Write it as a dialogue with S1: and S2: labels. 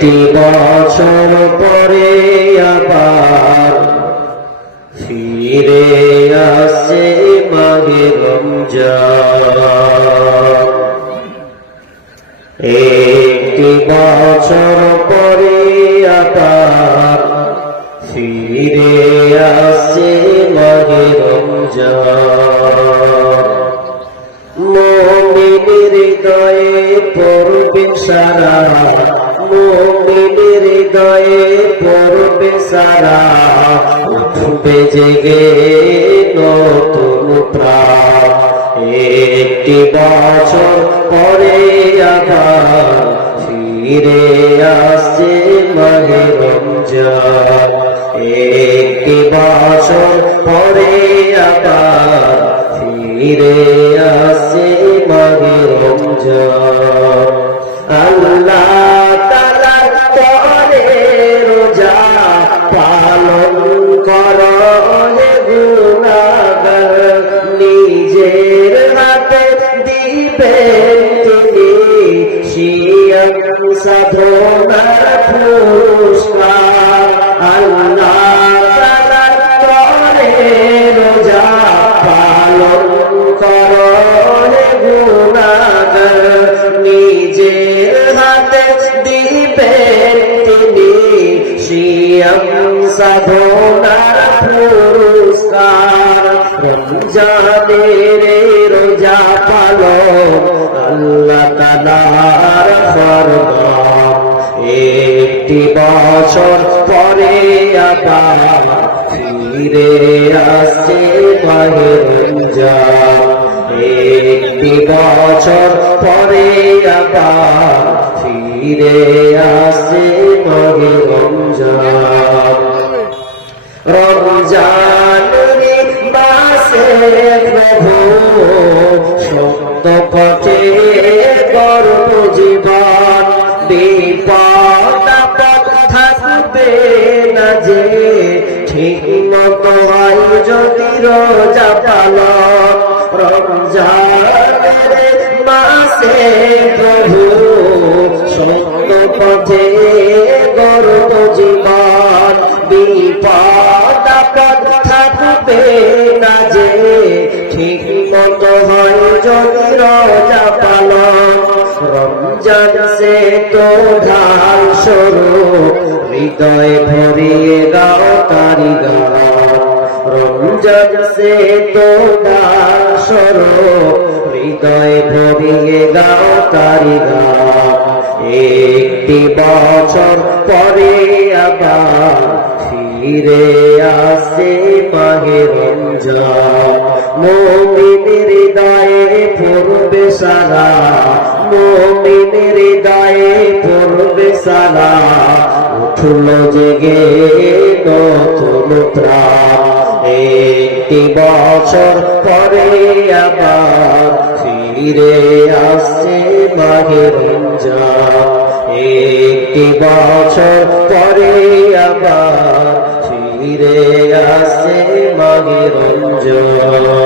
S1: একটি বছর পরে আবার ফিরে আসে রমজান। একটি বছর পরে আবার ফিরে আসে মাঘে রমজান। মোমিনের হৃদয়ে পড়বে সারা মোমিনের হৃদয়ে, পড়বে সারা, উঠবে জেগে নতুন প্রাণ। একটি বছর পরে আবার ফিরে আসছে মাহে রমজান একটি বছর পরে আবার ফিরে আসে পালন কর হে গুনাগার নিজের হাতে দিবে তুমি শিয়াম সাধনার পুরস্কার আল্লাহ তালার রোজা পালন কর হে গুনাগার নিজের হাতে দিবে শিয়াম সাধনার পুরস্কার। রমজানের রোজা পালন আল্লাহ তালার ফরমান একটি বছর পরে আবার ফিরে আসে মাহে রমজান একটি বছর পরে আবার ফিরে আসে মাহে রমজান রমজান সত্য পথে গর্ব জীবন। বিপদ থাকবে না যে, ঠিক মতো যদি রোজা পালন। রমজানের মাসে প্রভু সত্য পথে গর্ব জীবন, বিপদ আপদ থাকবে না যে। ঠিক মতো হয় যদি রোজা পালন। রমজান সে তো ঢাল স্বরূপ, হৃদয় ভরিয়ে গাও তারি গান। রমজান সে তো ঢাল স্বরূপ, হৃদয় ভরিয়ে গাও তারি একটি বছর পরে আবার ফিরে আসে মাহে রমজান মোমিন হৃদয়ে পূর্বে সারা মোমিন হৃদয়ে পূর্বে সারা উঠল জেগে নতুন একটি বছর পরে আবার ফিরে আসছে মাঘে রমজান একটি বছর পরে আবার ফিরে আসে মাগে রমজান